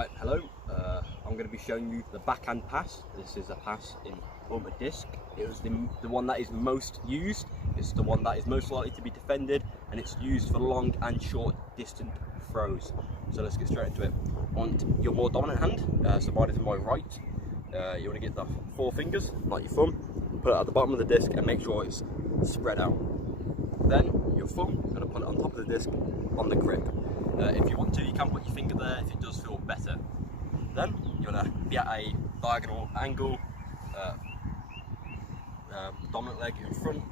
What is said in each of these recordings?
Right, hello. I'm going to be showing you the backhand pass. This is a pass in Ultimate Disc. It was the one that is most used. It's the one that is most likely to be defended, and it's used for long and short distant throws. So let's get straight into it. On your more dominant hand, so mine is my right, you want to get the 4 fingers, like your thumb, put it at the bottom of the disc and make sure it's spread out. Then your thumb, going to put it on top of the disc on the grip. If you want to, you can put your finger there if it does feel better. Then you want to be at a diagonal angle, dominant leg in front.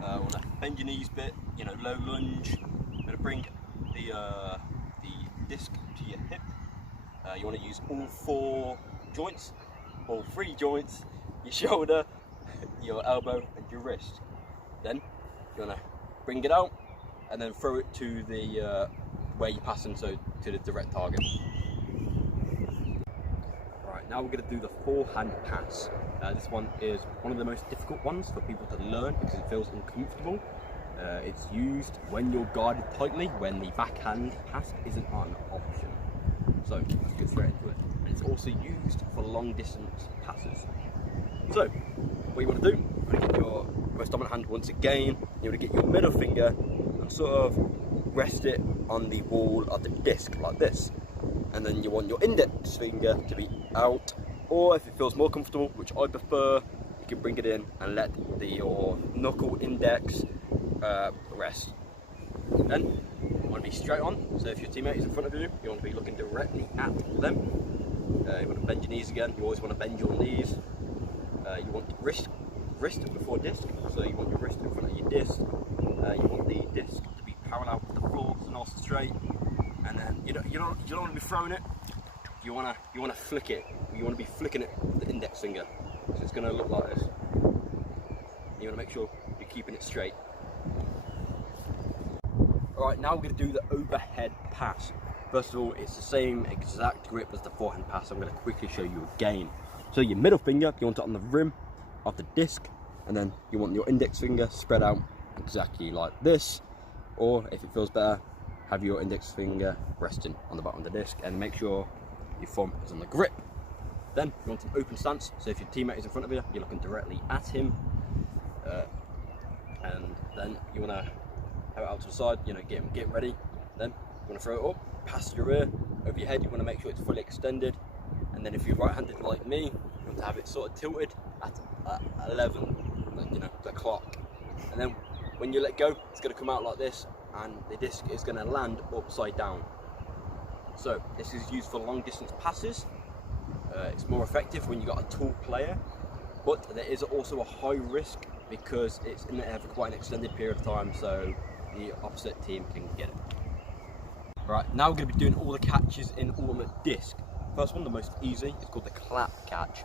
Want to bend your knees a bit, low lunge. You're going to bring the disc to your hip. You want to use all 4 joints, all 3 joints, your shoulder, your elbow and your wrist. Then you want to bring it out and then throw it to the where you're passing, so to the direct target. Right, now we're going to do the forehand pass. This one is one of the most difficult ones for people to learn because it feels uncomfortable. It's used when you're guarded tightly, when the backhand pass isn't an option. So let's get straight into it. And it's also used for long distance passes. So what you want to do, you want to get your most dominant hand once again. You want to get your middle finger and sort of rest it on the wall of the disc like this, and then you want your index finger to be out, or if it feels more comfortable, which I prefer, you can bring it in and let your knuckle index rest. Then you want to be straight on, so if your teammate is in front of you, you want to be looking directly at them. You want to bend your knees again, you always want to bend your knees. You want wrist before disc, so you want your wrist in front of your disc. You want the disc to be parallel with the floor, so nice and straight. And then you don't want to be throwing it. You want to flick it. You want to be flicking it with the index finger. So it's going to look like this. You want to make sure you're keeping it straight. All right, now we're going to do the overhead pass. First of all, it's the same exact grip as the forehand pass. I'm going to quickly show you again. So your middle finger, you want it on the rim of the disc, and then you want your index finger spread out exactly like this, or if it feels better, have your index finger resting on the bottom of the disc and make sure your thumb is on the grip. Then you want an open stance, so if your teammate is in front of you, you're looking directly at him, and then you want to have it out to the side, get him ready. Then you want to throw it up past your ear, over your head. You want to make sure it's fully extended, and then if you're right-handed like me, you want to have it sort of tilted at 11, the clock, and then when you let go, it's going to come out like this, and the disc is going to land upside down. So this is used for long distance passes. It's more effective when you've got a tall player, but there is also a high risk because it's in the air for quite an extended period of time, so the opposite team can get it. Right, now we're going to be doing all the catches in Ultimate Disc. First one, the most easy, is called the clap catch.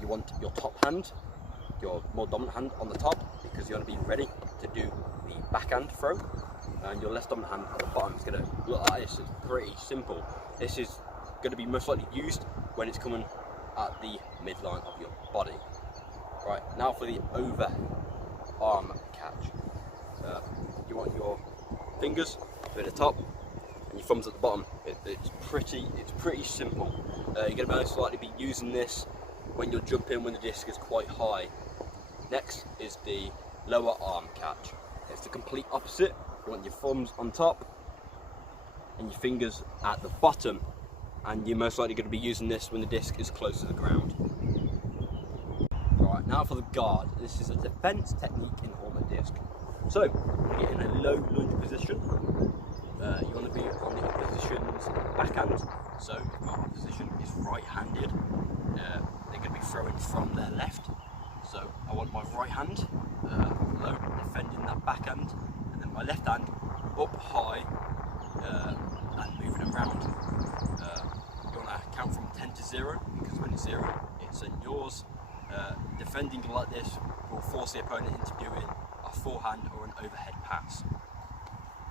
You want your top hand, your more dominant hand on the top, because you want to be ready to do the backhand throw, and your less dominant hand at the bottom is going to look like this. It's pretty simple. This is going to be most likely used when it's coming at the midline of your body. Right, now for the over arm catch. You want your fingers at the top and your thumbs at the bottom. It's pretty simple. You're going to most likely be using this when you're jumping when the disc is quite high. Next is the lower arm catch. It's the complete opposite. You want your thumbs on top and your fingers at the bottom, and you're most likely going to be using this when the disc is close to the ground. Alright, now for the guard. This is a defense technique in Ultimate Disc. So, you get in a low lunge position. You want to be on the opposition's backhand. So, if my opposition is right-handed, they're going to be throwing from their left. So I want my right hand low, defending that backhand, and then my left hand up high and moving around. You want to count from 10 to 0, because when it's 0, it's in yours. Defending like this will force the opponent into doing a forehand or an overhead pass.